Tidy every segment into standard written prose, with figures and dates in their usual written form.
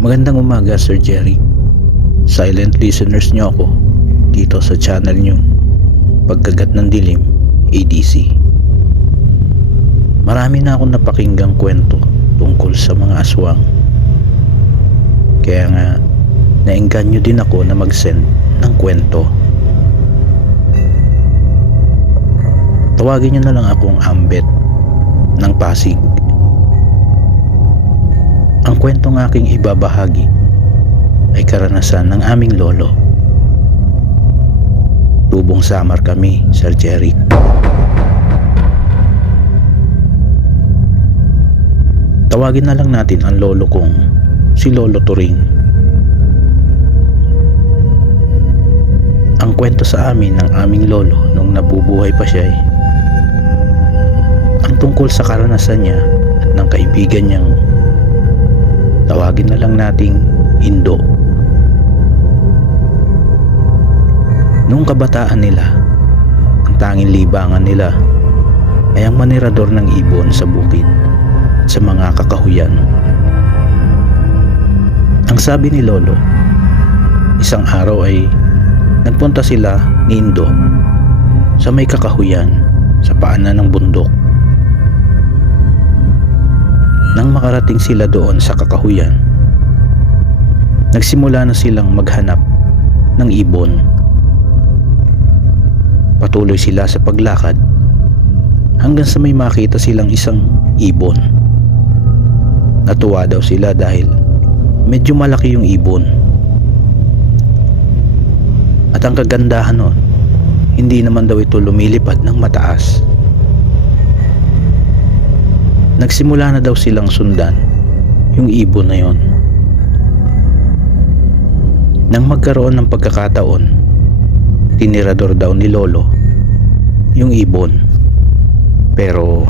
Magandang umaga, Sir Jerry. Silent listeners niyo ako dito sa channel niyo Pagkagat ng Dilim, ADC. Marami na akong napakinggang kwento tungkol sa mga aswang. Kaya nga, naengganyo din ako na mag-send ng kwento. Tawagin niyo na lang akong Ambet ng Pasig. Ang kwentong aking ibabahagi ay karanasan ng aming lolo. Tubong Samar kami, Sir Jerry. Tawagin na lang natin ang lolo kong si Lolo Turing. Ang kwento sa amin ng aming lolo nung nabubuhay pa siya ay ang tungkol sa karanasan niya at ng kaibigan niyang tawagin na lang nating Indo. Noong kabataan nila, ang tanging libangan nila ay ang manirador ng ibon sa bukid at sa mga kakahuyan. Ang sabi ni Lolo, isang araw ay nagpunta sila ni Indo sa may kakahuyan sa paanan ng bundok. Nang makarating sila doon sa kakahuyan, nagsimula na silang maghanap ng ibon. Patuloy sila sa paglakad hanggang sa may makita silang isang ibon. Natuwa daw sila dahil medyo malaki yung ibon. At ang kagandahan nun, hindi naman daw ito lumilipad ng mataas. Nagsimula na daw silang sundan yung ibon na yon. Nang magkaroon ng pagkakataon, tinirador daw ni Lolo yung ibon. Pero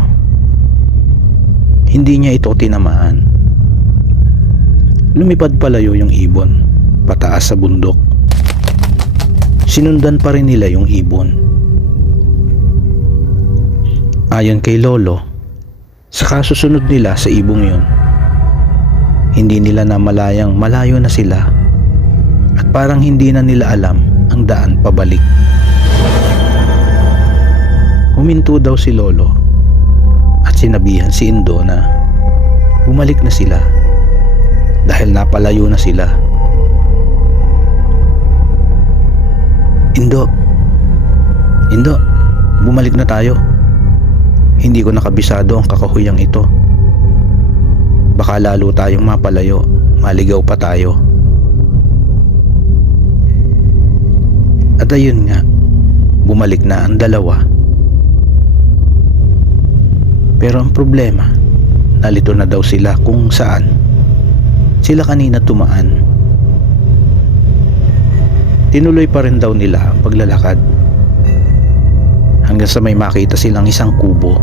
hindi niya ito tinamaan. Lumipad palayo yung ibon pataas sa bundok. Sinundan pa rin nila yung ibon. Ayon kay Lolo, sa kasusunod nila sa ibong yun, hindi nila namalayang malayo na sila at parang hindi na nila alam ang daan pabalik. Huminto daw si Lolo at sinabihan si Indo na bumalik na sila dahil napalayo na sila. Indo, bumalik na tayo. Hindi ko nakabisado ang kakahuyang ito. Baka lalo tayong mapalayo, maligaw pa tayo. At ayun nga, bumalik na ang dalawa. Pero ang problema, nalito na daw sila kung saan sila kanina tumaan. Tinuloy pa rin daw nila ang paglalakad hanggang sa may makita silang isang kubo.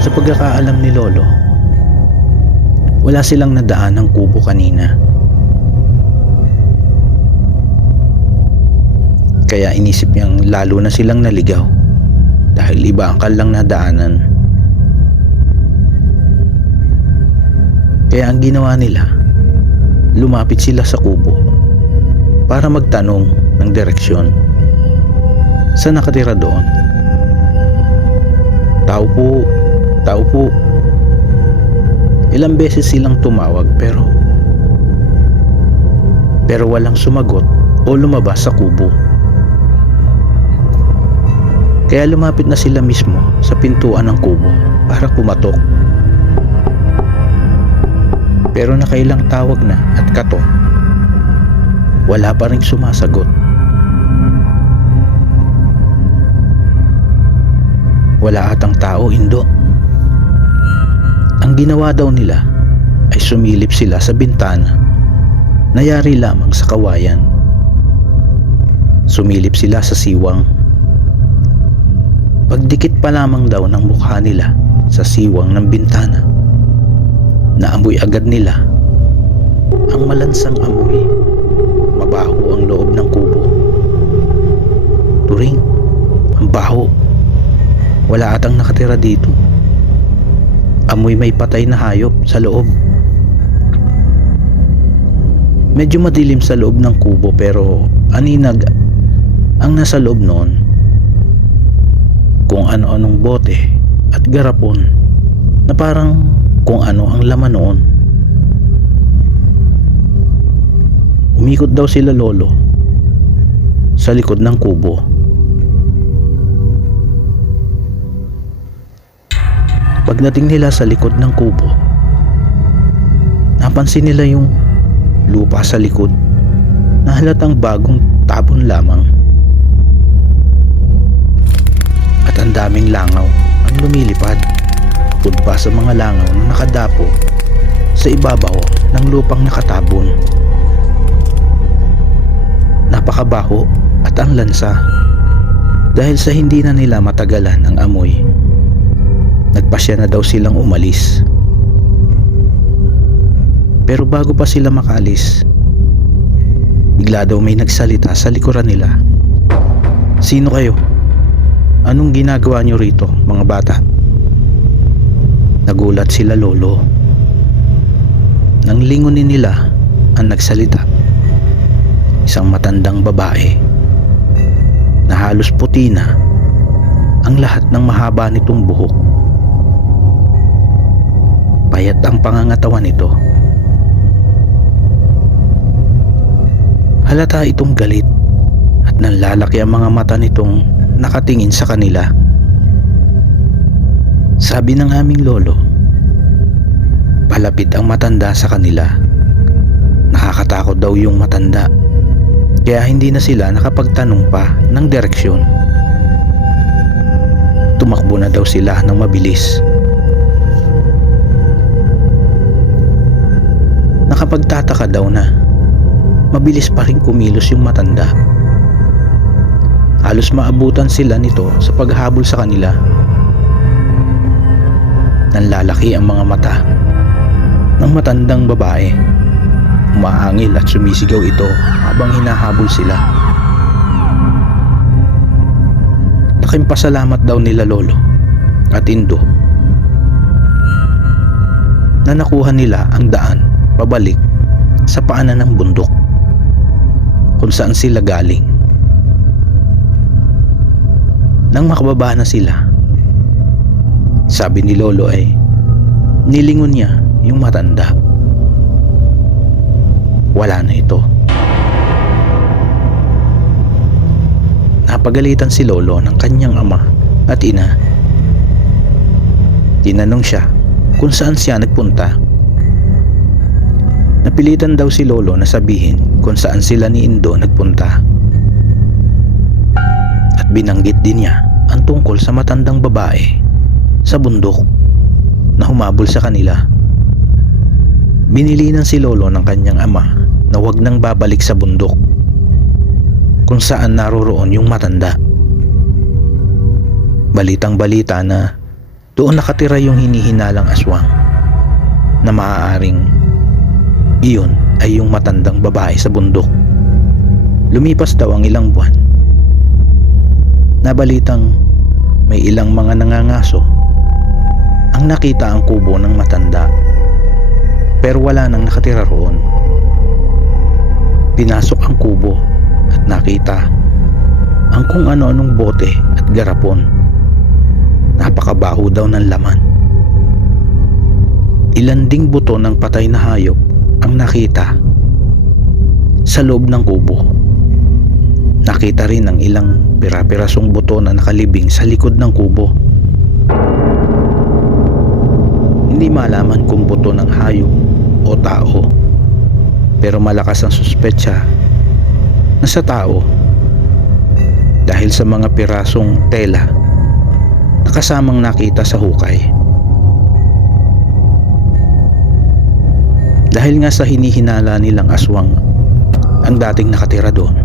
Sa pagkakaalam ni Lolo, wala silang nadaan ng kubo kanina. Kaya inisip niyang lalo na silang naligaw dahil iba ang kanilang nadaanan. Kaya ang ginawa nila, lumapit sila sa kubo para magtanong ng direksyon. Saan nakatira doon? Tao po. Ilang beses silang tumawag pero walang sumagot o lumabas sa kubo. Kaya lumapit na sila mismo sa pintuan ng kubo para kumatok. Pero nakailang tawag na at katok, wala pa ring sumasagot. Wala atang tao, Indo. Ang ginawa daw nila ay sumilip sila sa bintana na yari lamang sa kawayan. Sumilip sila sa siwang. Pagdikit pa lamang daw ng mukha nila sa siwang ng bintana, naamoy agad nila ang malansang amoy. Mabaho ang loob ng kubo. Turing, ang baho. Wala atang nakatira dito. Amoy may patay na hayop sa loob. Medyo madilim sa loob ng kubo pero aninag ang nasa loob noon. Kung ano-anong bote at garapon na parang kung ano ang laman noon. Umikot daw sila lolo sa likod ng kubo. Pagdating nila sa likod ng kubo, napansin nila yung lupa sa likod na halatang bagong tabon lamang. At ang daming langaw ang lumilipad bukod pa sa mga langaw na nakadapo sa ibabaw ng lupang nakatabon. Napakabaho at ang lansa dahil sa hindi na nila matagalan ang amoy. Nagpasya na daw silang umalis. Pero bago pa sila makalis, bigla daw may nagsalita sa likuran nila. "Sino kayo? Anong ginagawa nyo rito, mga bata?" Nagulat sila lolo. Nang lingunin nila ang nagsalita, isang matandang babae na halos puti na ang lahat ng mahaba nitong buhok. Payat ang pangangatawan nito. Halata itong galit at nanlalaki ang mga mata nitong nakatingin sa kanila. Sabi ng aming lolo, palapit ang matanda sa kanila. Nakakatakot daw yung matanda, kaya hindi na sila nakapagtanong pa ng direksyon. Tumakbo na daw sila ng mabilis. Nakapagtataka daw na mabilis pa rin kumilos yung matanda. Halos maabutan sila nito sa paghabol sa kanila. Nanlalaki ang mga mata ng matandang babae. Umaangil at sumisigaw ito habang hinahabol sila. Laking pasalamat daw nila lolo at indo na nakuha nila ang daan pabalik sa paanan ng bundok kung saan sila galing. Nang makababa na sila, sabi ni lolo ay nilingon niya yung matanda. Wala na ito. Napagalitan si lolo ng kanyang ama at ina. Tinanong siya kung saan siya nagpunta. Napilitan daw si lolo na sabihin kung saan sila ni Indo nagpunta. At binanggit din niya ang tungkol sa matandang babae sa bundok na humabol sa kanila. Binilinan si lolo ng kanyang ama na huwag nang babalik sa bundok kung saan naroroon yung matanda. Balitang balita na doon nakatira yung hinihinalang aswang na maaaring iyon ay yung matandang babae sa bundok. Lumipas daw ang ilang buwan. Nabalitang may ilang mga nangangaso ang nakita ang kubo ng matanda, pero wala nang nakatira roon. Pinasok ang kubo at nakita ang kung ano-anong bote at garapon. Napakabaho daw ng laman. Ilan ding buto ng patay na hayop ang nakita sa loob ng kubo. Nakita rin ang ilang pira-pirasong buto na nakalibing sa likod ng kubo. Hindi malaman kung buto ng hayop o tao, pero malakas ang suspetsa na sa tao dahil sa mga pirasong tela na kasamang nakita sa hukay. Dahil nga sa hinihinala nilang aswang ang dating nakatira doon,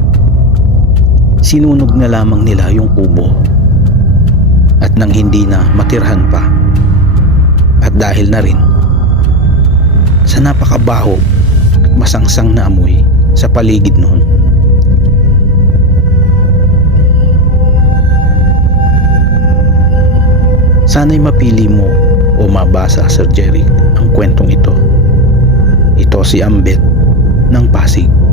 sinunog na lamang nila yung kubo. At nang hindi na matirhan pa, at dahil na rin sa napakabaho at masangsang na amoy sa paligid noon, sana'y mapili mo o mabasa, Sir Jerry, ang kwentong ito. Ito si Ambet ng Pasig.